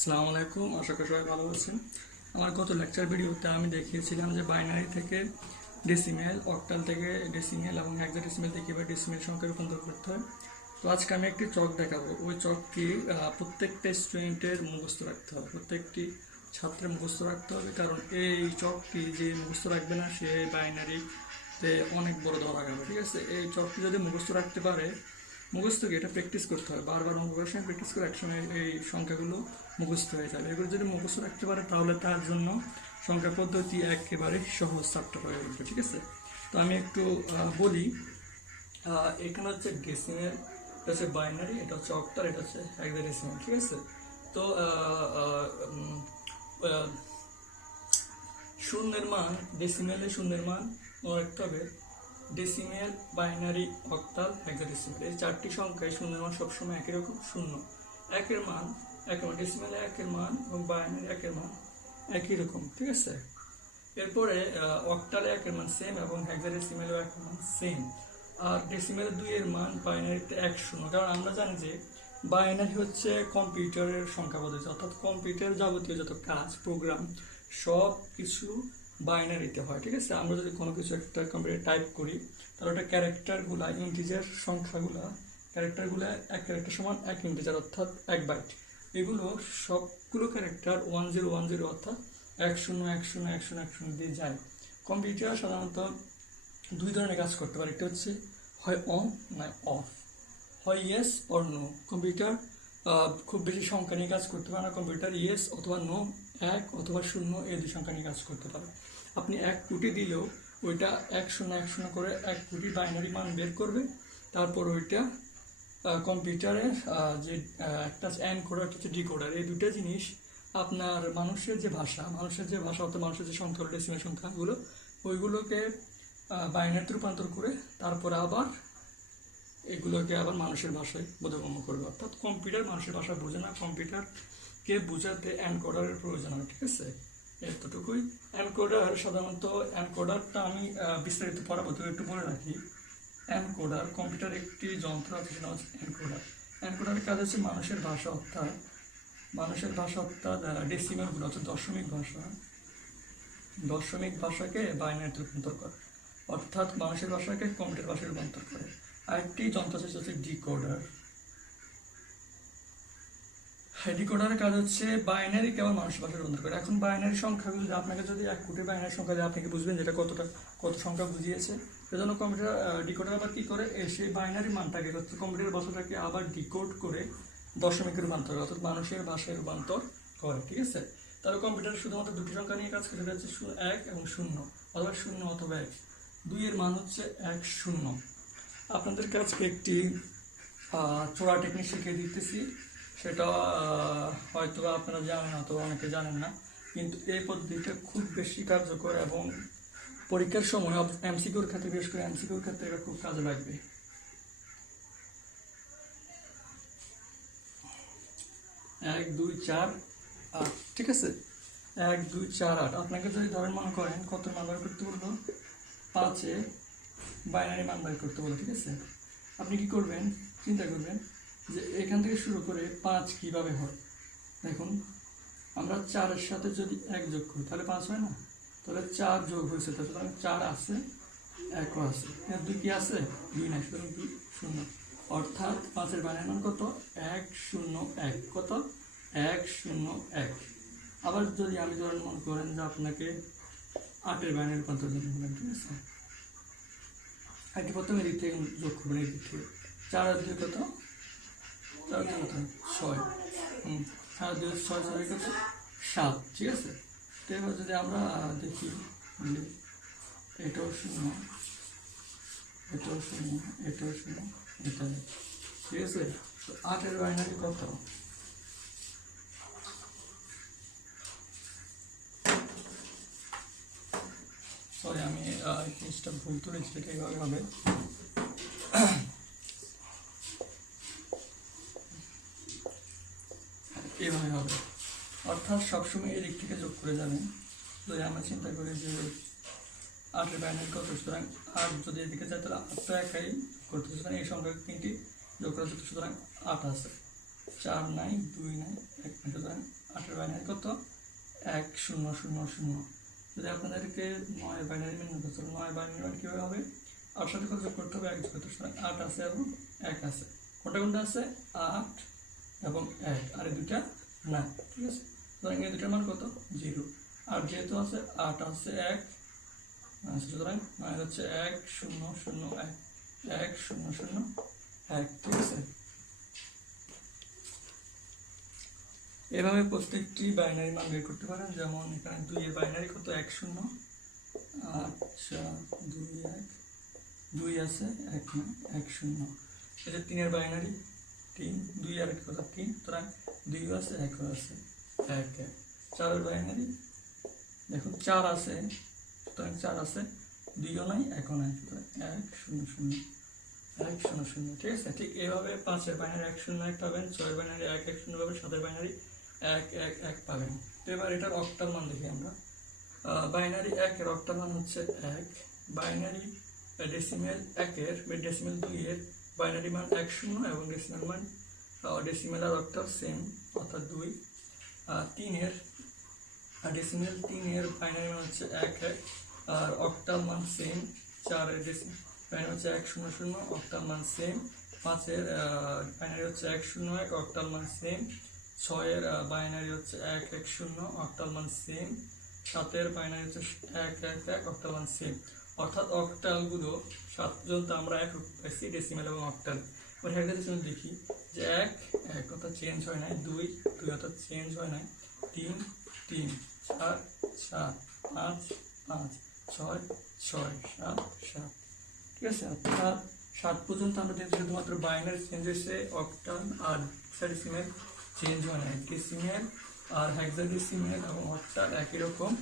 আসসালামু আলাইকুম, আশা করি সবাই ভালো আছেন। আমার গত লেকচার ভিডিওতে আমি দেখিয়েছিলাম যে বাইনারি থেকে ডেসিমেল, অক্টাল থেকে ডেসিমেল এবং হেক্সাডেসিমেল থেকে কিভাবে ডেসিমেল সংখ্যা রূপান্তর করতে হয়। তো আজকে আমি একটি চক দেখাবো। ওই চকটি প্রত্যেকটা স্টুডেন্টের মুখস্থ রাখতে হবে, প্রত্যেকটি ছাত্রের মুখস্থ রাখতে হবে, কারণ এই চকটি যে মুখস্থ রাখবে না সে বাইনারিতে অনেক বড় ধরা খাবে। ঠিক আছে, এই চকটি যদি মুখস্থ রাখতে পারে, মুখস্থকে এটা প্র্যাকটিস করতে হয়, বারবার মুখস্থ প্র্যাকটিস করে একসময় এই সংখ্যাগুলো মুখস্থ হয়ে যাবে। এগুলো যদি মুখস্থ রাখতে পারে তাহলে তার জন্য সংখ্যা পদ্ধতি একেবারে সহজ চ্যাপ্টার হয়ে উঠবে। ঠিক আছে, তো আমি একটু বলি। এখানে হচ্ছে ডেসিমেল, এটা হচ্ছে বাইনারি, এটা হচ্ছে অক্টাল, এটা হচ্ছে হেক্সাডেসিমেল। ঠিক আছে, তো শূন্যের মান, ডেসিমেলে শূন্যের মান মনে রাখতে হবে। ডেসিমেল, বাইনারি, অক্টাল, হেক্সাডেসিমেল, এই চারটি সংখ্যায় শূন্যের মান সবসময় একই রকম, শূন্য। একের মান ডেসিমেলে একের মান এবং বাইনারি একের মান একই রকম। ঠিক আছে, এরপরে অক্টালে একের মান সেম এবং হেক্সাডেসিমেলেও একের মান সেম। আর ডেসিমেলের 2 এর মান বাইনারিতে 1 0, কারণ আমরা জানি যে বাইনারি হচ্ছে কম্পিউটারের সংখ্যা পদ্ধতি, অর্থাৎ কম্পিউটার যাবতীয় যত কাজ, প্রোগ্রাম সব কিছু বাইনারিতে হয়। ঠিক আছে, আমরা যদি কোনো কিছু একটা কম্পিউটারে টাইপ করি তাহলে ওটা ক্যারেক্টারগুলা, ইন্টিজার সংখ্যাগুলা, ক্যারেক্টারগুলা এক ক্যারেক্টার সমান 1 ইন্টিজার অর্থাৎ 1 বাইট। এগুলো সবগুলো ক্যারেক্টার 1010 অর্থাৎ 10101010 দিয়ে যায়। কম্পিউটার সাধারণত 2 ধরনের কাজ করতে পারে, একটা হচ্ছে হয় অন নয় অফ, হয় ইয়েস অর নো। কম্পিউটার খুব বেশি সংখ্যা নিয়ে কাজ করতে পারে না। কম্পিউটার ইয়েস অথবা নো, 1 অথবা 0 এই 2 সংখ্যা নিয়ে কাজ করতে পারে। আপনি 1 কোটি দিলেও ওইটা 1010 করে 1 কোটি বাইনারি মান বের করবে। তারপর ওইটা কম্পিউটারে যে একটা এনকোডার, একটা হচ্ছে ডিকোডার, এই দুটো জিনিস আপনার মানুষের যে ভাষা অর্থাৎ মানুষের যে সংখ্যা, ডেসিমেল সংখ্যাগুলো, ওইগুলোকে বাইনারিতে রূপান্তর করে তারপরে আবার এগুলোকে আবার মানুষের ভাষায় বোধগম্য করবে। অর্থাৎ কম্পিউটার মানুষের ভাষা বোঝে না, কম্পিউটারকে বোঝাতে এনকোডারের প্রয়োজন হয়। ঠিক আছে, এতটুকুই। এনকোডার সাধারণত, এনকোডারটা আমি বিস্তারিত পড়াবো, তো একটু বলে রাখি। এনকোডার, কম্পিউটার একটি যন্ত্র আছে, সেটা হচ্ছে এনকোডার। এনকোডারের কাজ হচ্ছে মানুষের ভাষা অর্থাৎ ডেসিমেলগুলো, অর্থাৎ দশমিক ভাষাকে বাইনারিতে রূপান্তর করে, অর্থাৎ মানুষের ভাষাকে কম্পিউটার ভাষায় রূপান্তর করে। আরেকটি যন্ত্র আছে হচ্ছে ডিকোডার। ডিকোডারের কাজ হচ্ছে বাইনারি কেবল মানুষের ভাষায় রূপান্তর করে। এখন বাইনারি সংখ্যাগুলো আপনাকে যদি 1 কোটি বাইনারি সংখ্যা দিয়ে, আপনি কি বুঝবেন যেটা কত সংখ্যা বুঝিয়েছে? সেজন্য কম্পিউটার ডিকোডার আবার কি করে, সেই বাইনারি মানটাকে, কম্পিউটার ভাষাটাকে আবার ডিকোড করে দশমিকে রূপান্তর করে, অর্থাৎ মানুষের ভাষায় রূপান্তর করে। ঠিক আছে, তাহলে কম্পিউটার শুধুমাত্র 2টি সংখ্যা নিয়ে কাজ করে, সেটা হচ্ছে 1 এবং 0, অথবা 0 অথবা 1। 2 এর মান হচ্ছে 1 0। আপনাদের কাছে একটি চোরা টেকনিক শিখিয়ে দিতেছি, সেটা হয়তো আপনারা জানেন অথবা অনেকে জানেন না, কিন্তু এই পদ্ধতিটা খুব বেশি কার্যকর এবং পরীক্ষার সময় এমসিকিউর ক্ষেত্রে, বিশেষ করে এমসিকিউর ক্ষেত্রে এটা খুব কাজে লাগবে। 1 2 4 8। ঠিক আছে, 1 2 4 8। আপনাকে যদি ধরেন মনে করেন কত মান বের করতে বলবো, 5-এ বাইনারি মান বের করতে বলবো। ঠিক আছে, আপনি কি করবেন, চিন্তা করবেন যে এখান থেকে শুরু করে 5 কিভাবে হয়। দেখুন, আমরা 4-এর সাথে যদি 1 যোগ করি তাহলে 5 হয় না, তাহলে 4 যোগ হয়েছে, তাহলে 4 আছে, 1ও আছে, 2 কি আছে, 2 নাই, সুতরাং 2 0। অর্থাৎ 5-এর বাইনারি মান কত, 1 0 1। কত, 1 0 1। আবার যদি আমি ধরেন মনে করেন যে আপনাকে 8-এর বাইনারি রূপান্তর করতে বলেন। ঠিক আছে, আগে প্রথমে এদিক থেকে যোগ করবেন, এই দিক থেকে 4 আর 2 কত, 4 2 কত, 6। 4 2 6 6 কত, 7। ঠিক আছে, তো এবার যদি আমরা দেখি, এটাও 0, এটাও 0, এটাও 0, এটা। ঠিক আছে, তো 8-এর বাইনারি কত, সরি আমি জিনিসটা ভুল তুলেছি, এটা এইভাবে হবে। এইভাবে হবে, অর্থাৎ সবসময় এদিক থেকে যোগ করে যাবেন। যদি আমরা চিন্তা করি যে 8-এর বাইনারি কত, সুতরাং 8 যদি এদিকে যায় তাহলে 8টা একাই করতে, সুতরাং এই সংখ্যা 3টি যোগ করা যেত, সুতরাং 8 আছে। 4 নাই, 2 নাই, 1 নাই, সুতরাং 1 0 0 0। যদি আপনাদেরকে 9 বাইনারি মান নিতে চান, 9 বাইনারি মান কীভাবে হবে? 8 সাথে কত যোগ করতে হবে? 1 যোগ করতে হবে। 8 আছে এবং 1 আছে। কোনটা আছে? 8 এবং 1, আর এই দুটা না, ঠিক আছে? সুতরাং এই দুটার মান কত? 0। আর যেহেতু আছে 8 আছে 1, সুতরাং 9 হচ্ছে 1 0 0 1 1 0 0 1, ঠিক আছে? এভাবে প্রত্যেকটি বাইনারি মান বের করতে পারেন। যেমন এখানে 2 এর বাইনারি কত? 1 0। আচ্ছা, 2 1, 2 আছে 1 না, 1 0। এই যে 3 এর বাইনারি 3, 2 আর কত? 3, সুতরাং 2 আছে 1 আছে 1 1। 4 এর বাইনারি দেখুন 4 আছে, সুতরাং 4 আছে, 2ও নাই 1ও নাই, সুতরাং 1 0 0 1 0 0, ঠিক আছে? ঠিক এইভাবে 5 এর বাইনারি 1 0 1 পাবেন, 6 এর বাইনারি 1 1 0 পাবেন, 7 এর বাইনারি 1 1 1 পাবেন। তো এবার এটার অক্টাল মান দেখি আমরা। বাইনারি 1 এর অক্টাল মান হচ্ছে 1, বাইনারি ডেসিমেল 1 এর ডেসিমেল 2 এর বাইনারি মান 1 0 এবং ডেসিমেল মান ডেসিমেল আর অক্টাল সেম অর্থাৎ 2। 3 এর ডেসিমেল 3 এর বাইনারি মান হচ্ছে 1 1 আর অক্টাল মান সেম। 4 এর ডেসিমেল বাইনারি হচ্ছে 1 0 0, অক্টাল মান সেম। 5 এর বাইনারি হচ্ছে 1 0 1, অক্টাল মান সেম। 6 এর বাইনারি হচ্ছে 1 1 0, অক্টাল মান সেম। 7 এর বাইনারি হচ্ছে 1 1 1, অক্টাল মান সেম। অর্থাৎ অক্টালগুলো 7 পর্যন্ত আমরা একক পাইছি, ডেসিমেল এবং অক্টাল। এবার হেক্সাডেসিমেল দেখি যে 1 1 অর্থাৎ চেঞ্জ হয় নাই, 2 2 অর্থাৎ চেঞ্জ হয় নাই, 3 3, 4 4, 5 5, 6 6, 7 7, ঠিক আছে? অর্থাৎ 7 পর্যন্ত আমরা দেখছি শুধুমাত্র বাইনারি চেঞ্জ হয়েছে, অক্টাল আর হেক্সাডেসিমেল চেঞ্জ হয় নাই। ডেসিমেল আর হেক্সাডেসিমেল এবং অক্টাল একই রকম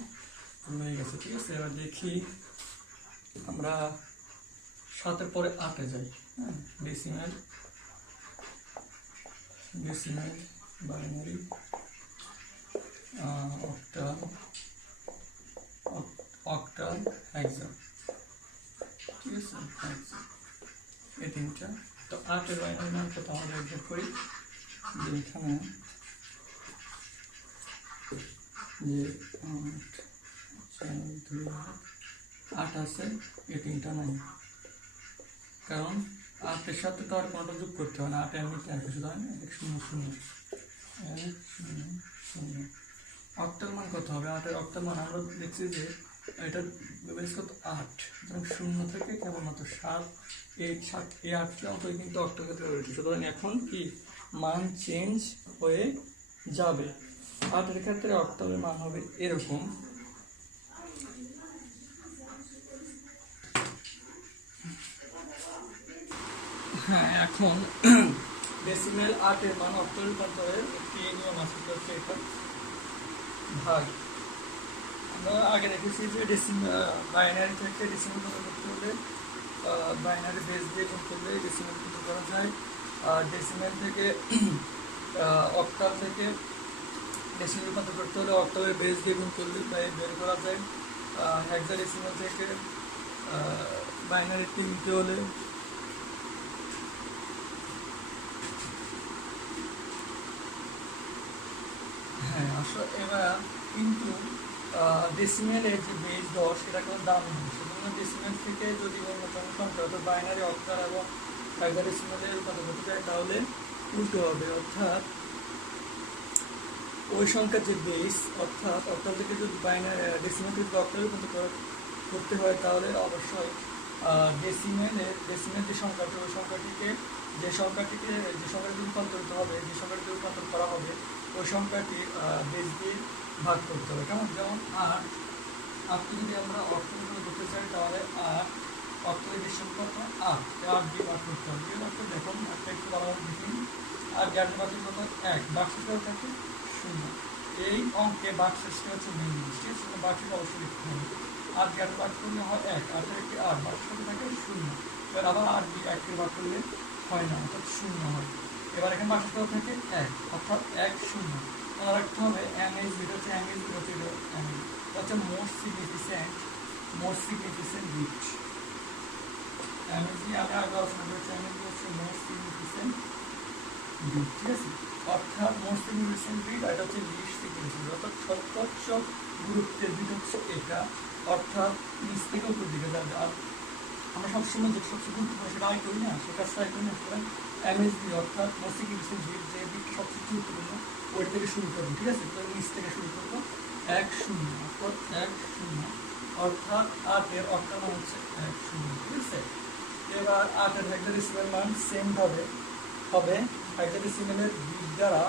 রয়ে গেছে, ঠিক আছে? এবার দেখি আমরা 7-এর পরে 8-এ যাই। হ্যাঁ, decimal decimal binary octal octal hexa, ঠিক আছে? হেক্সা, এই তিনটা। তো 8-এর বাইনারি মান কত আমরা বের করি যে এখানে যে 8 আছে, এই তিনটা নাই, কারণ 8-এর সাথে তো আর কোনটা যোগ করতে হয় না, 8 এমনিতে আছে, সুতরাং 1 0 0 1 0 0। অক্টাল মান কত হবে? 8-এর অক্টাল মান আমরা দেখছি যে এটা বেস কত? 8, সুতরাং 0 থেকে কেবলমাত্র 7 এই 8টা মতোই কিন্তু অক্টাল ক্ষেত্রে রয়েছে। সুতরাং এখন কি মান চেঞ্জ হয়ে যাবে। 8-এর ক্ষেত্রে অক্টালের মান হবে এরকম। হ্যাঁ, এখন ডেসিমেল 8-এর মান অক্টাল রূপান্তরের একটি নিয়ম আছে, হচ্ছে এটা ভাগ। আমরা আগে দেখেছি যে বাইনারি থেকে ডেসিমেল কত করতে হলে বাইনারি বেস দিয়ে গুণ করলে ডেসিমেল কিন্তু করা যায়। আর ডেসিমেল থেকে অক্টাল থেকে ডেসিমেল রূপান্তর করতে হলে অক্টালের বেস দিয়ে গুণ করলে বের করা যায়। হেক্সাডেসিমেল থেকে বাইনারিতে নিতে হলে হ্যাঁ আসলে এবার কিন্তু ডেসিমেলের যে বেস 10 এটা কোনো দাম নেই, সেজন্য ডেসিমেল থেকে যদি অন্য কোনো সংখ্যা অর্থাৎ বাইনারি অক্টাল এবং হেক্সাডেসিমেলে রূপান্তর করতে চাই তাহলে উল্টো হবে। অর্থাৎ ওই সংখ্যার যে বেস অর্থাৎ অক্টাল থেকে যদি বাইনারি ডেসিমেল থেকে অক্টাল রূপান্তর করতে হয় তাহলে অবশ্যই ডেসিমেল যে সংখ্যাটি ওই সংখ্যাটিকে যে সংখ্যাটি রূপান্তরিত হবে, যে সংখ্যাটিকে রূপান্তর করা হবে ওই সংখ্যাটি বেস দিয়ে ভাগ করতে হবে। যেমন 8 যদি আমরা অক্টাল করতে চাই তাহলে 8 অক্টালের বেস সংখ্যা 8 দিয়ে ভাগ করতে হবে। অর্থাৎ দেখুন একটা একটু ভালোভাবে দেখুন, আর জ্ঞান বাকি কত? 1, বাক্সের থাকে 0। এই অঙ্কে বাক্সেসটা হচ্ছে মেন জিনিস, ঠিক আছে? বাক্সটা অবশ্যই লিখতে হবে। আর জ্ঞান ভাগ করলে হয় 1, 8 একটি 8, বাক্সের থাকে 0। এবার আবার 8 দিয়ে 1-কে ভাগ করলে হয় না, অর্থাৎ 0 হয়। এবার এখানে বাক্সের থাকে 1, অর্থাৎ 1 0। মনে রাখতে হবে MH0 হচ্ছে হচ্ছে মোস্ট সিগনিফিকেন্ট বিট। MH আমরা আগে আলোচনা করেছি, MH হচ্ছে মোস্ট সিগনিফিকেন্ট বিট, ঠিক আছে। অর্থাৎ মোস্ট সিগনিফিকেন্ট বিট, এটা হচ্ছে লিস্ট সিগনিফিকেন্ট, অর্থাৎ সর্বোচ্চ গুরুত্বের বিট হচ্ছে এটা, অর্থাৎ নিচ থেকে উপর দিকে যাবে। আর আমরা সবসময় যে সবচেয়ে গুরুত্বপূর্ণ সেটা আয় করি না, সেটা ট্রাই করি না, সুতরাং এমএসবি অর্থাৎ মোস্ট সিগনিফিকেন্ট বিট, যে বিটটা সবচেয়ে গুরুত্বপূর্ণ ওই থেকে শুরু করবো, ঠিক আছে। তো নিচ থেকে শুরু করবো 1-0, অর্থাৎ 1-0, অর্থাৎ 8-এর অক্টাল মান হচ্ছে 1-0, ঠিক আছে। এবার 8-এর হেক্সাডেসিমাল মান সেম ভাবে হবে হেক্সাডেসিমালের বিট দ্বারা,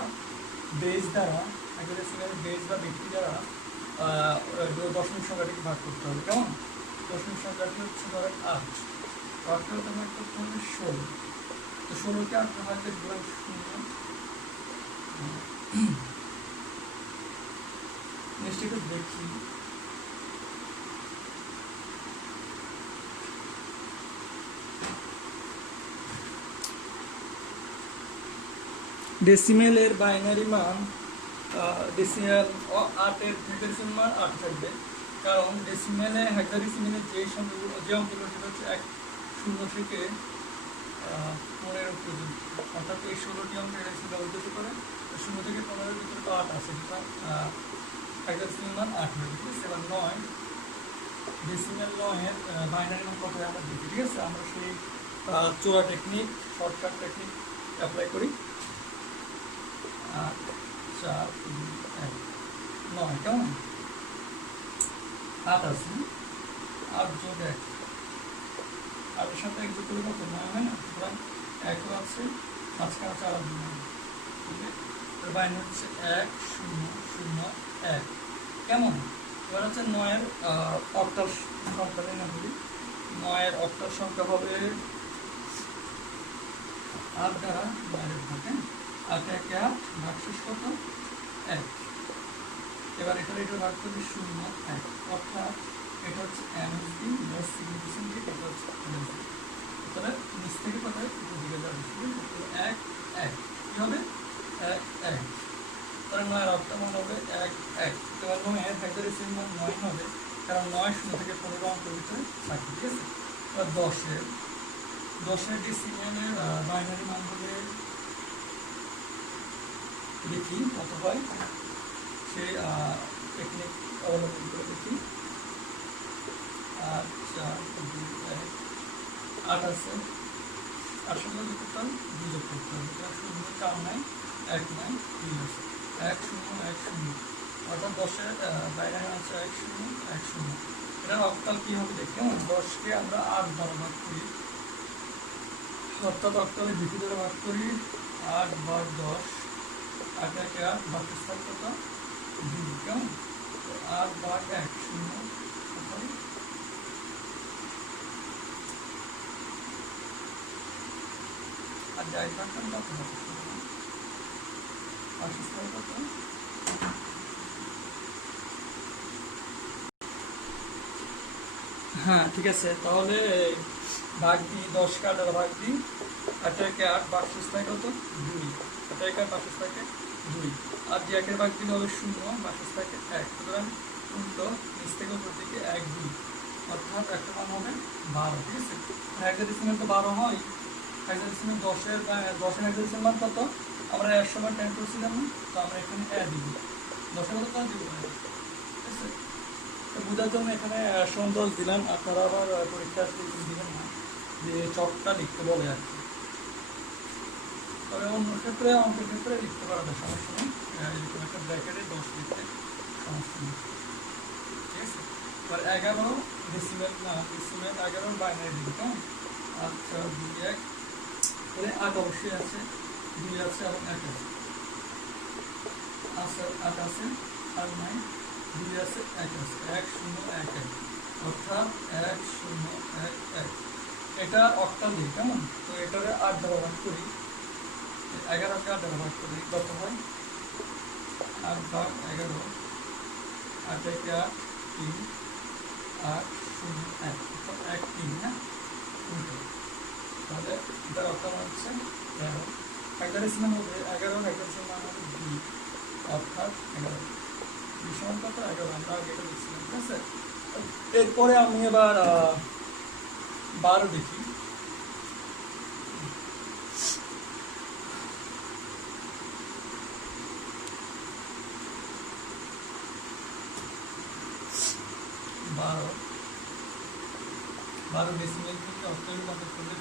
বেস দ্বারা, হেক্সাডেসিমালের বেস বা বিটটি দ্বারা দশমিক সংখ্যাটিকে ভাগ করতে হবে, কেমন? দশমিক সংখ্যাটি হচ্ছে ধরেন 8, 8-কে ভাগ করতে হবে 16, তো 16-কে 8 ভাগ করলে 0। নেক্সট একটু দেখি, ডেসিমেলের বাইনারি মান, ডেসিমেল 8-এর হেক্সাডেসিমাল মান 8 থাকবে, কারণ ডেসিমেলে হেক্সাডেসিমেলের যে সংখ্যাগুলো, যে অঙ্কগুলো সেটা হচ্ছে 0 থেকে 15 পর্যন্ত, অর্থাৎ এই 16টি অঙ্ক হেক্সাডেসিমাল ব্যবহৃত করে 0 থেকে 15-এর ভিতরে তো 8 আছে, সুতরাং হেক্সাডেসিমাল মান 8 হবে, ঠিক আছে। এবার 9 ডেসিমেল 9-এর বাইনারি মান কত আমরা দেখি, ঠিক আছে। আমরা সেই চোরা টেকনিক, শর্টকাট টেকনিক অ্যাপ্লাই করি। 8, 4, 2, 1, 9, কেমন? 8 আছে, 8 যোগ 1, 8-এর সাথে 1 যোগ করলে কত? 9 হয় না? সুতরাং 1ও আছে, মাঝখানে 4 আর 2 9, ঠিক আছে। এর বাইনারি হচ্ছে 1, 0, 0, 1, কেমন? এবার হচ্ছে 9-এর অক্টাল সংখ্যা না বলি, 9-এর অক্টাল সংখ্যা হবে 8 দ্বারা বাইরের থাকে, 8-এ 8, ভাগশেষ কত? 1। এবার এটা ভাগ করলে 0, 1, অর্থাৎ এটা হচ্ছে এমএসবি, মোস্ট সিগনিফিকেন্ট বিট, এটা হচ্ছে এমএসবি। তাহলে নিচ থেকে কোথায় উপর দিকে যাবে, 1, 1, কি হবে? 1, 1, তাহলে 9-এর অক্টাল মান হবে 1, 1। এবার 9-এর হেক্সাডেসিমাল মান 9 হবে, কারণ 9 0 থেকে 15 অঙ্কের ভিতরে থাকে, ঠিক আছে। এবার 10-এর ডেসিমেলের বাইনারি মান হবে, দেখি কত হয়, সেই টেকনিক অবলম্বন করে দেখি। 8, 4, 2, 1, 8 আছে, 8 সঙ্গে যোগ করতে হবে, 2 যোগ করতে হবে, 0, 4 নাই, 1 নাই, 2 আছে, 1, 0, 1, 0, অর্থাৎ 10-এর বাইনারি মান হচ্ছে 1, 0, 1, 0। এটা অক্টাল কি হবে দেখি, কেমন? 10-কে আমরা 8 দ্বারা ভাগ করি, অর্থাৎ অক্টালে বিটি দ্বারা ভাগ করি, 8 ভাগ 10, 8-এ 8, ভাগশেষ কত? 2, কেমন? 8 ভাগ 1, 0, আর যাই থাকতাম কত হবে, ভাগশেষ কত? হ্যাঁ, ঠিক আছে। তাহলে ভাগ দিই, 10-কে 8 দ্বারা ভাগ দিই, 8-এ 8, ভাগশেষ থাকে কত? 2, 8-এ 8, ভাগশেষ থাকে 2, আর যে 1-এর ভাগ দিলে হবে 0, ভাগশেষ থাকে 1, সুতরাং উল্টো নিচ থেকে উপর দিকে 1, 2, অর্থাৎ একটা মান হবে 12, ঠিক আছে। হেক্সাডেসিমাল তো 12 হয়, হেক্সাডেসিমাল 10-এর হেক্সাডেসিমাল মান কত? আমরা এর সময় 10 করছিলাম, তো আমরা এখানে দিব 10-এর কত দিব, ঠিক আছে। বোঝার জন্য এখানে সন্দেহ দিলাম, আপনারা আবার পরীক্ষা আসলে দিবেন না যে চকটা লিখতে বলে আর কি, তবে অন্য ক্ষেত্রে, অঙ্কের ক্ষেত্রে লিখতে পারা যায়, সমস্যা নেই, এরকম একটা ব্র্যাকেটে 10 লিখতে সমস্যা নেই, ঠিক আছে। এবার 11 ডেসিমেল, না ডেসিমেল 11 বাইনারি দিবি, কেমন? আচ্ছা, 2, 1, তাহলে 8 অবশ্যই আছে, 2 আছে এবং 1 আছে, আচ্ছা 8 আছে আর নাই, 2 আছে, 1 আছে, 1, 0, 1, 1, অর্থাৎ 1, 0, 1, 1। এটা অক্টাল দিই, কেমন? তো এটারে 8 দ্বারা ভাগ করি, 11-কে 8 দ্বারা ভাগ করি, কত হয়? 8 ভাগ 11, 8-এ 8, 3, 8, 0, 1, 1, 3, হ্যাঁ, উল্টো। তাহলে এটার অক্টাল মান হচ্ছে 11, হেক্সাডেসিমাল হবে 11, হেক্সাডেসিমাল মান হবে 2, অর্থাৎ 11, বিষয় কত? 11, আমরা আগে এটা লিখছিলাম, ঠিক আছে। এরপরে আমি এবার 12 দেখি, 12 12 ডেসিমেল থেকে অক্টালে রূপান্তর করলে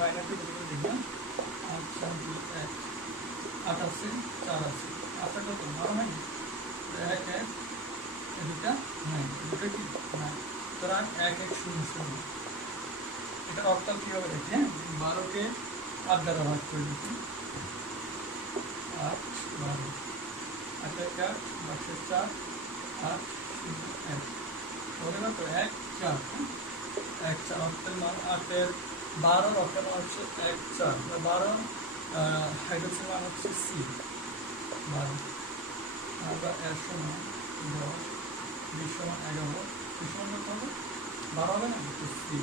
বাইনারি থেকে দেখবেন 8 4 2 1 8 আছে 4 আছে 8 কত 12 হয় 1 1 দুটা 9 দুটো কি 9 সুতরাং 1 1 0 0 এটা অক্টাল কিভাবে দেখি হ্যাঁ 12 কে 8 দ্বারা ভাগ করে দিচ্ছি 8 12 8 1 4 4 8 0 1 তাহলে না তো 1 4 1 4 অক্টাল মান 8 এর 12 অক্টাল মান হচ্ছে 1 4 12 হাইড্রোজেন মান হচ্ছে সি 12 আমরা এর সমান 10 20 সমান 11 20 সমান কত হবে 12 হবে না সি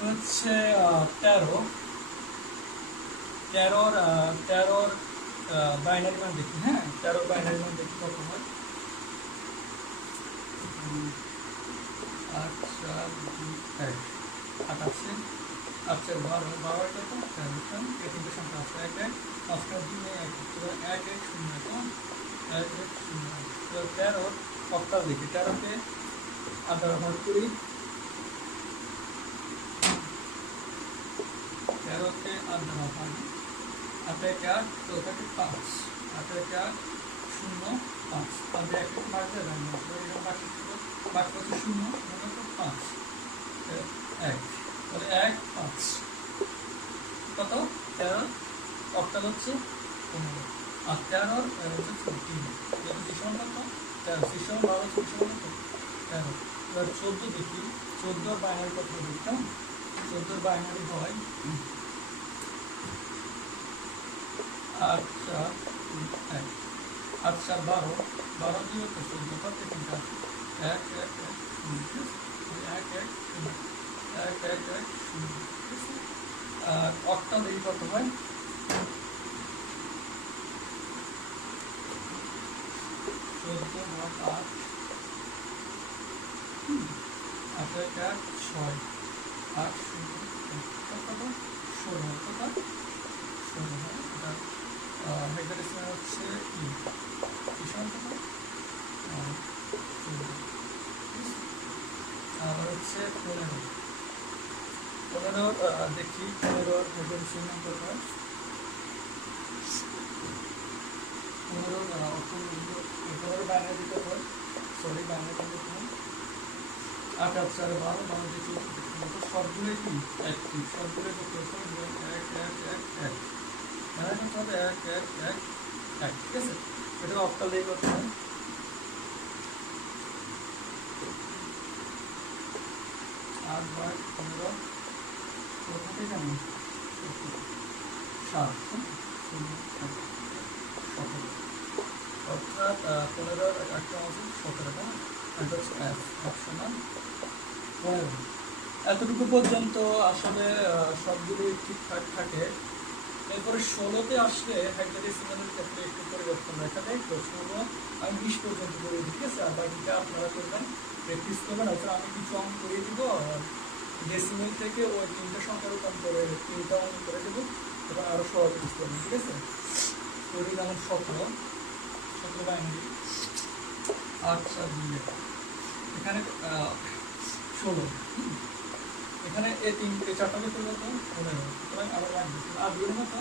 হচ্ছে 13 13 বাইনারি মান দেখি হ্যাঁ 13 বাইনারি মান দেখি কত হয় 8 4 2 1 8 আছে 8 4 12 12 কত 13 এই তিনটে সংখ্যা আছে 1 1 5 2 1 1 1 0 তো 1 1 0 তো 13 অক্টাল দেখি 13 কে 8 দ্বারা ভাগ করি 13 কে 8 দ্বারা ভাগ 8 1 8 তো থাকে 5 8 1 8 0 5 আর 1 1 মার দেবেন না তো এরকম বাকি কত 0 কত 5 1 তাহলে 1 5 কত 13 অক্টাল হচ্ছে 15 আর 13 হচ্ছে 14 যেটা দিশন কত 13 দিশন 12 দিশন কত 13 এবার 14 দেখি 14 এর বাইনারি কত হবে কেমন 14 এর বাইনারি হয় 8 4 1 8 4 12 12 দিয়ে তো 14 কত তিনটা 1 1 1 1 1 1 1 আর অক্টাল এই কত হয় 14 ভাগ 8 8 1 1 6 8 0 কত 16 কত 16 হয় এটা হেক্সাডেসিমাল হচ্ছে কি কিসন কত আর হচ্ছে 15 দেখি 15 হেক্সাডেসিমাল কত হয় 15 বাইনারি কত হয় সরি বাইনারি কত হয় 8 8 4 12 12 দেখি সবগুলো কি একই সবগুলো কত 1 1 1 1 মানে কত হবে 1 1 1 1 ঠিক আছে এটা অক্টাল দিয়ে করতে হয় 8 ভাগ 15 কত থেকে জানি 7 অর্থাৎ 15 একটা আছে 17 টা এটা হচ্ছে f সমান 15 এতটুকু পর্যন্ত আসলে সবগুলি ঠিকঠাক থাকে এরপরে 16তে আসলে হেক্সাডেসিমালের ক্ষেত্রে একটু পরিবর্তন দেখা যায় তো 16 আমি 20 পর্যন্ত করে দিই ঠিক আছে আর বাকিটা আপনারা করবেন প্র্যাকটিস করবেন অথবা আমি কিছু অঙ্ক করে দিব ডেসিমেল থেকে ওই তিনটা সংখ্যা রূপান্তরে তিনটা অঙ্ক করে দেবো এবং আরো সহজ বুঝতে পারবেন ঠিক আছে তৈরি যেমন 17 বাইনারি 8 4 2 এখানে 16 এখানে এই তিনটে চারটাকে পরিবর্তন 15 সুতরাং আবার রাখবে আর দুই মতো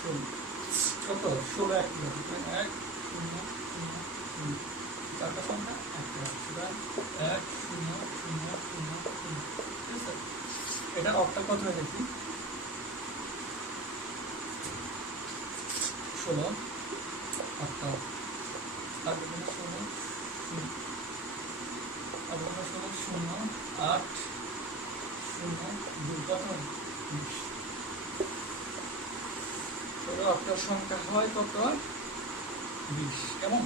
16 কত 16 এক 1 0 0 চারটা সংখ্যা একটা সুতরাং 1 0 0 0 ঠিক আছে এটা অক্টাল কত হয়ে দেখি 16 অক্টাল আর বিভিন্ন 16 আর বিভিন্ন 16 8 2 কত 20 তাহলে অক্টাল সংখ্যা হয় কত 20 কেমন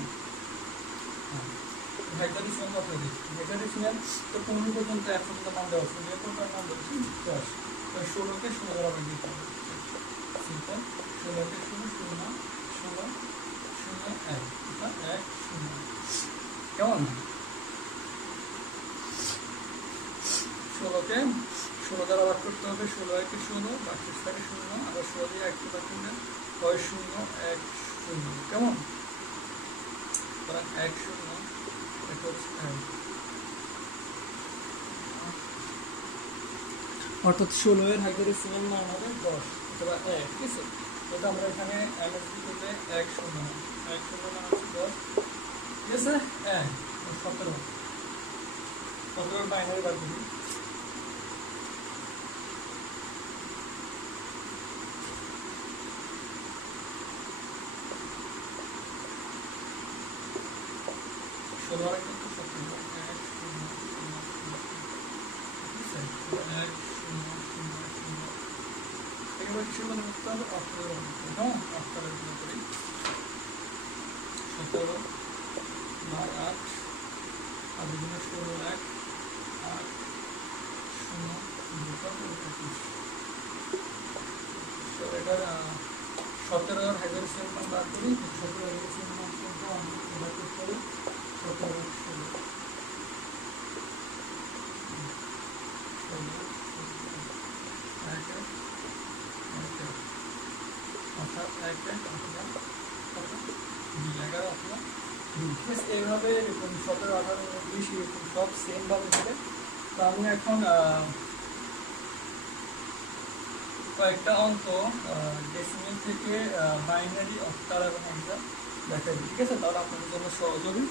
হেক্সাডেসিমাল কত দেখি হেক্সাডেসিমাল তো 15 পর্যন্ত এখন তো মান দেওয়া আছে এরপর মান দেওয়া আছে 10 তো 16 কে 16 দ্বারা ভাগ দিতে হবে সিম্পল 16 কে 16 0 16 0 1 এটা 1 0 কেমন 16 কে 16 দ্বারা ভাগ করতে হবে 16 একে 16 বাকি থাকে 0 আবার 16 দিয়ে 1 ভাগ করলে হয় 0 1 0 কেমন সুতরাং 1 0 এটা হচ্ছে অর্থাৎ 16 এর হেক্সাডেসিমাল মান হবে 10 অথবা 1, ঠিক আছে। এটা আমরা এখানে এমএসবি করলে 1 0 1 0 মান হচ্ছে 10, ঠিক আছে। 1 17 17 বাইনারি বার করি। ষোলো আর কিন্তু 17 1 0 0 0, ঠিক আছে। 1 0 0 0 এবার কিসের মানে করতে হবে? অক্টালের মানে করতে হবে। হ্যাঁ, অক্টালের মানে করি। 17 বাই 8 আর দুগুণে 16 1 8 0 25। তো এটার 17 আর হেক্সাডেসিমাল মান বার করি। 17 হেক্সাডেসিমাল মান কিন্তু আমরা বার করতে হবে 17 আর 16 অর্থাৎ 1 অথবা 11 অথবা 2, ঠিক আছে। এইভাবে এরকম 17 18 19 এরকম সব সেম ভাবে হবে। তো আমি এখন কয়েকটা অঙ্ক ডেসিমেল থেকে বাইনারি, অক্টাল এবং হেক্সা দেখাই দিই, ঠিক আছে। তাহলে আপনাদের জন্য সহজ হবে।